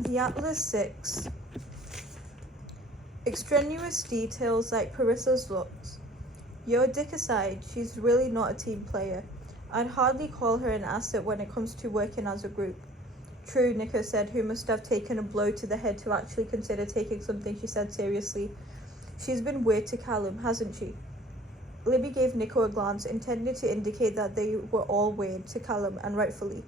The Atlas 6. Extraneous details like Parissa's looks. Your dick aside, she's really not a team player. I'd hardly call her an asset when it comes to working as a group. True, Nico said, who must have taken a blow to the head to actually consider taking something she said seriously. She's been weird to Callum, hasn't she? Libby gave Nico a glance intended to indicate that they were all weird to Callum, and rightfully.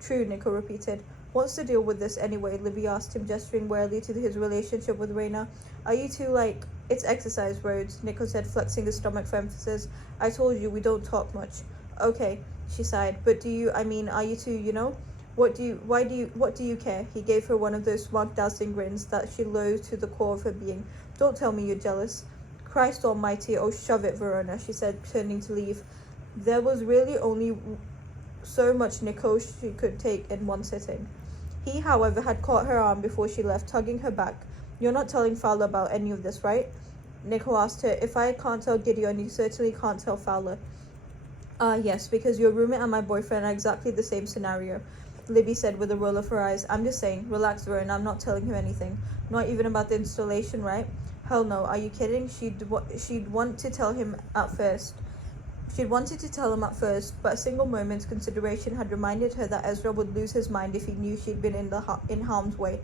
True, Nico repeated. What's the deal with this anyway? Libby asked him, gesturing warily to his relationship with Raina. Are you two like... It's exercise, Rhodes, Nico said, flexing his stomach for emphasis. I told you, we don't talk much. Okay, she sighed. But do you, I mean, are you two, you know? What do you care? He gave her one of those smug, dazzling grins that she loathed to the core of her being. Don't tell me you're jealous. Christ almighty, oh shove it, Verona, she said, turning to leave. There was really only so much Nico she could take in one sitting. He, however, had caught her arm before she left, tugging her back. You're not telling Fowler about any of this, right? Nico asked her. If I can't tell Gideon, you certainly can't tell Fowler. Yes, because your roommate and my boyfriend are exactly the same scenario, Libby said with a roll of her eyes. I'm just saying, relax, Verona, I'm not telling him anything. Not even about the installation, right? Hell no, are you kidding? She'd want to tell him at first. She'd wanted to tell him at first, but a single moment's consideration had reminded her that Ezra would lose his mind if he knew she'd been in harm's way.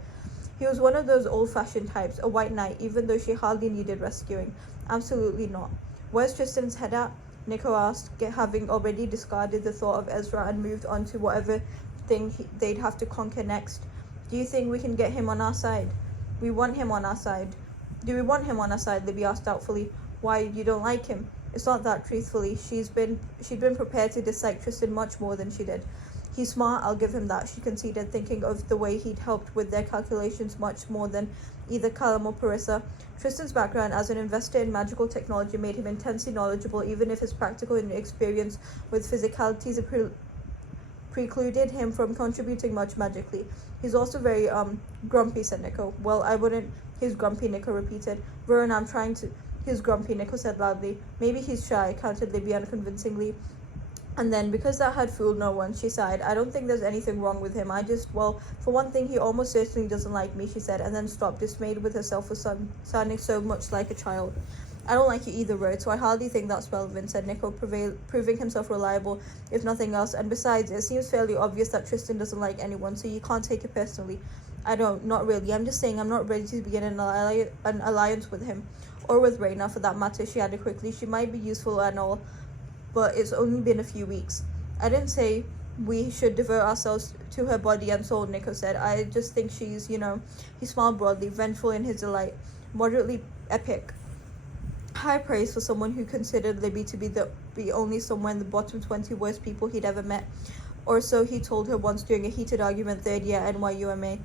He was one of those old-fashioned types, a white knight, even though she hardly needed rescuing. Absolutely not. Where's Tristan's head at? Nico asked, having already discarded the thought of Ezra and moved on to whatever thing they'd have to conquer next. Do you think we can get him on our side? We want him on our side. Do we want him on our side? Libby asked doubtfully. Why, you don't like him? It's not that, truthfully. She'd been prepared to dislike Tristan much more than she did. He's smart, I'll give him that, she conceded, thinking of the way he'd helped with their calculations much more than either Callum or Parissa. Tristan's background as an investor in magical technology made him intensely knowledgeable, even if his practical experience with physicalities precluded him from contributing much magically. He's also very, grumpy, said Nico. Well, I wouldn't... He's grumpy, Nico repeated. Vernon, I'm trying to... He's grumpy, Nico said loudly. Maybe he's shy, countered Libby unconvincingly. And then, because that had fooled no one, she sighed. I don't think there's anything wrong with him. Well, for one thing, he almost certainly doesn't like me, she said, and then stopped, dismayed with herself for sounding so much like a child. I don't like you either, Rhodes, so I hardly think that's relevant, said Nico, proving himself reliable, if nothing else. And besides, it seems fairly obvious that Tristan doesn't like anyone, so you can't take it personally. I don't, not really. I'm just saying I'm not ready to begin an alliance with him. Or with Raina, for that matter, she added quickly. She might be useful and all, but it's only been a few weeks. I didn't say we should devote ourselves to her body and soul, Nico said. I just think she's, you know, he smiled broadly, vengeful in his delight, moderately epic. High praise for someone who considered Libby to be only somewhere in the bottom 20 worst people he'd ever met. Or so he told her once during a heated argument third year at NYUMA.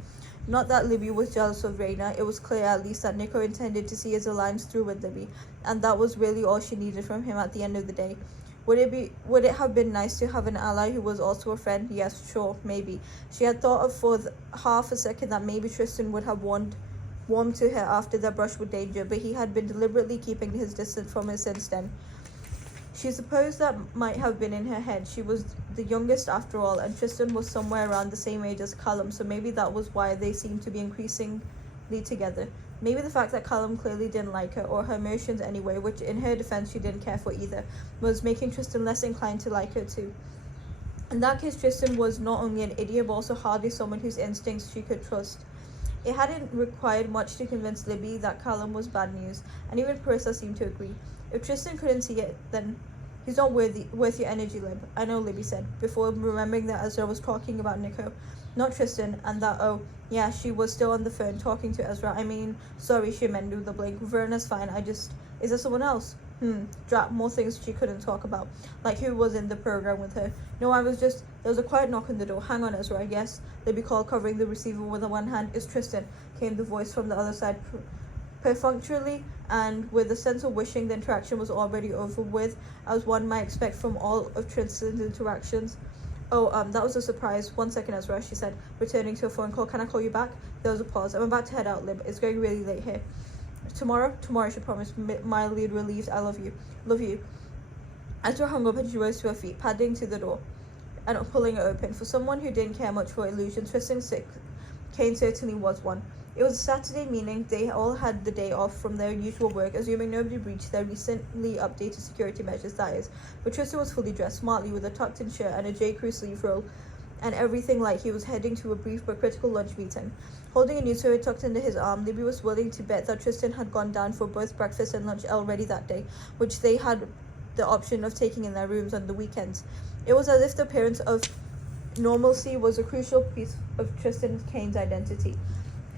Not that Libby was jealous of Raina, it was clear at least that Nico intended to see his alliance through with Libby, and that was really all she needed from him at the end of the day. Would it have been nice to have an ally who was also a friend? Yes, sure, maybe. She had thought of for half a second that maybe Tristan would have warmed to her after their brush with danger, but he had been deliberately keeping his distance from her since then. She supposed that might have been in her head. She was the youngest after all, and Tristan was somewhere around the same age as Callum, so maybe that was why they seemed to be increasingly together. Maybe the fact that Callum clearly didn't like her, or her emotions anyway, which in her defense she didn't care for either, was making Tristan less inclined to like her too. In that case, Tristan was not only an idiot, but also hardly someone whose instincts she could trust. It hadn't required much to convince Libby that Callum was bad news, and even Parissa seemed to agree. If Tristan couldn't see it, then he's not worth your energy, Lib. I know, Libby said, before remembering that Ezra was talking about Nico, not Tristan, and that, oh, yeah, she was still on the phone talking to Ezra. I mean, sorry, she amended with a blink. Verna's fine, is there someone else? Drat, more things she couldn't talk about, like who was in the program with her. No, there was a quiet knock on the door. Hang on, Ezra, I guess. Libby called, covering the receiver with one hand. It's Tristan, came the voice from the other side, perfunctorily, and with a sense of wishing the interaction was already over with, as one might expect from all of Tristan's interactions. Oh, that was a surprise. 1 second, Ezra, she said, returning to a phone call. Can I call you back? There was a pause. I'm about to head out, Lib. It's getting really late here. Tomorrow, she promised, mildly relieved. I love you. Love you. Ezra hung up and she rose to her feet, padding to the door and pulling it open. For someone who didn't care much for illusions, Tristan's Kane certainly was one. It was a Saturday, meaning they all had the day off from their usual work, assuming nobody breached their recently updated security measures, that is. But Tristan was fully dressed, smartly, with a tucked-in shirt and a J. Crew sleeve roll, and everything like he was heading to a brief but critical lunch meeting. Holding a newspaper tucked under his arm, Libby was willing to bet that Tristan had gone down for both breakfast and lunch already that day, which they had the option of taking in their rooms on the weekends. It was as if the appearance of normalcy was a crucial piece of Tristan Kane's identity.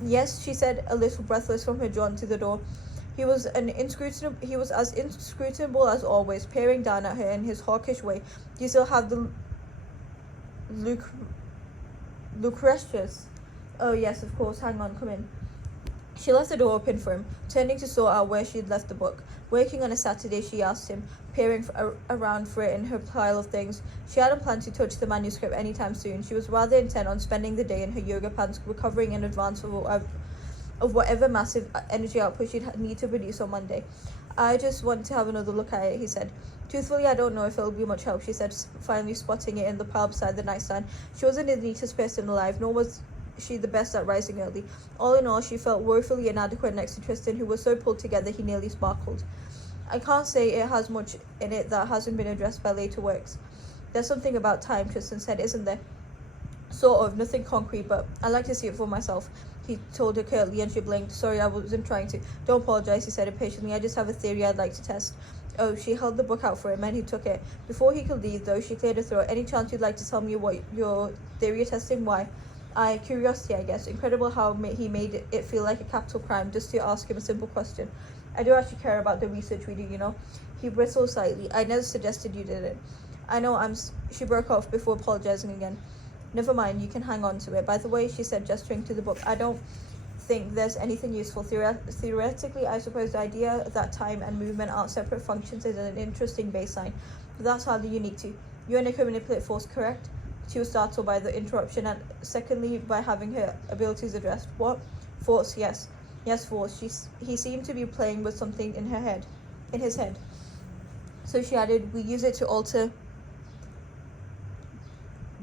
Yes, she said, a little breathless from her jaunt to the door. He was as inscrutable as always, peering down at her in his hawkish way. Do you still have the Lucretius? Oh yes, of course. Hang on, come in. She left the door open for him, turning to sort out where she'd left the book. Working on a Saturday, she asked him, peering around for it in her pile of things. She hadn't planned to touch the manuscript anytime soon. She was rather intent on spending the day in her yoga pants, recovering in advance of whatever massive energy output she'd need to produce on Monday. I just want to have another look at it, he said. Truthfully, I don't know if it'll be much help, she said, finally spotting it in the pile beside the nightstand. She wasn't the neatest person alive, nor was she the best at rising early. All in all, she felt woefully inadequate next to Tristan, who was so pulled together he nearly sparkled. I can't say it has much in it that hasn't been addressed by later works. There's something about time, Tristan said, isn't there? Sort of, nothing concrete, but I'd like to see it for myself, he told her curtly, and she blinked. Sorry, I wasn't trying to. Don't apologize, he said impatiently. I just have a theory I'd like to test. Oh, she held the book out for him, and he took it. Before he could leave, though, she cleared her throat. Any chance you'd like to tell me what your theory of testing? Why? Curiosity, I guess. Incredible how he made it feel like a capital crime just to ask him a simple question. I do actually care about the research we do, you know. He bristled slightly. I never suggested you did it. I know She broke off before apologizing again. Never mind, you can hang on to it. By the way, she said, gesturing to the book, I don't think there's anything useful. Theoretically, I suppose the idea that time and movement aren't separate functions is an interesting baseline, but that's hardly unique to you. You and Nico manipulate force, correct? She was startled by the interruption, and secondly, by having her abilities addressed. What? Force, yes. Yes, force. He seemed to be playing with something in his head. So she added, we use it to alter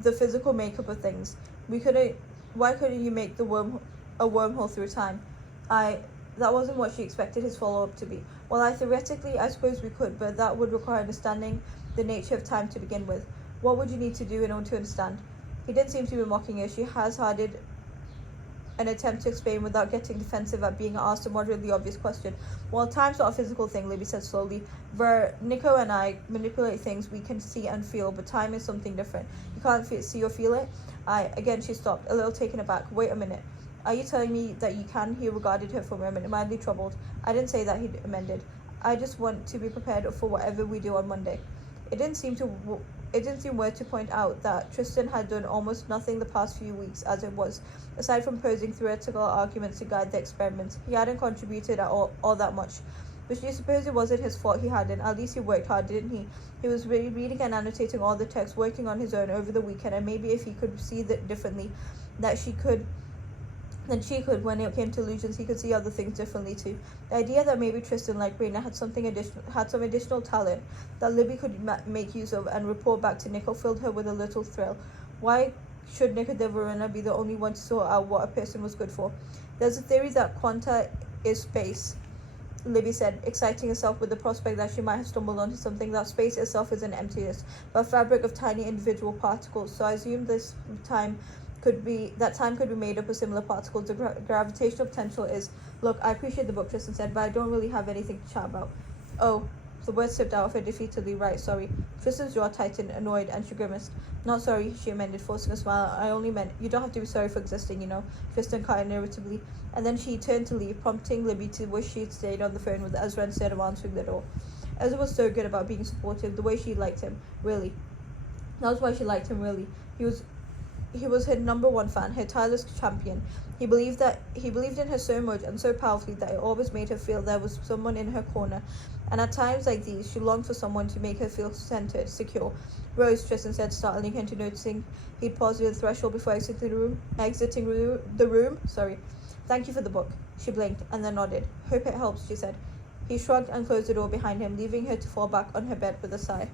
the physical makeup of things. Why couldn't you make a wormhole through time? That wasn't what she expected his follow-up to be. Well, theoretically, I suppose we could, but that would require understanding the nature of time to begin with. What would you need to do in order to understand? He didn't seem to be mocking her. She hazarded an attempt to explain without getting defensive at being asked a moderately obvious question. Well, time's not a physical thing, Libby said slowly. Nico and I manipulate things we can see and feel, but time is something different. You can't see or feel it? Again, she stopped, a little taken aback. Wait a minute. Are you telling me that you can? He regarded her for a moment, mildly troubled. I didn't say that, he amended. I just want to be prepared for whatever we do on Monday. It didn't seem weird to point out that Tristan had done almost nothing the past few weeks as it was, aside from posing theoretical arguments to guide the experiment. He hadn't contributed at all that much. But she supposed it wasn't his fault he hadn't. At least he worked hard, didn't he? He was reading and annotating all the text, working on his own over the weekend, and maybe if he could see that differently, than she could when it came to illusions, he could see other things differently too. The idea that maybe Tristan, like Raina, had some additional talent that Libby could make use of and report back to Nico filled her with a little thrill. Why should Nico de Verona be the only one to sort out what a person was good for? There's a theory that quanta is space, Libby said, exciting herself with the prospect that she might have stumbled onto something. That space itself is an emptiness, but a fabric of tiny individual particles. So I assume time could be made up of similar particles. The gravitational potential is. Look, I appreciate the book, Tristan said, but I don't really have anything to chat about. Oh, the words slipped out of her defeatedly. Right, sorry. Tristan's jaw tightened, annoyed, and she grimaced. Not sorry, she amended, forcing a smile. I only meant, you don't have to be sorry for existing, you know. Tristan cut in irritably, and then she turned to leave, prompting Libby to wish she'd stayed on the phone with Ezra instead of answering the door. Ezra was so good about being supportive, the way she liked him, really. That was why she liked him, really. He was her number one fan, her tireless champion. He believed in her so much and so powerfully that it always made her feel there was someone in her corner. And at times like these, she longed for someone to make her feel centered, secure. Rose, Tristan said, startling her into noticing he'd paused at the threshold before exiting the room. Sorry. Thank you for the book. She blinked and then nodded. Hope it helps, she said. He shrugged and closed the door behind him, leaving her to fall back on her bed with a sigh.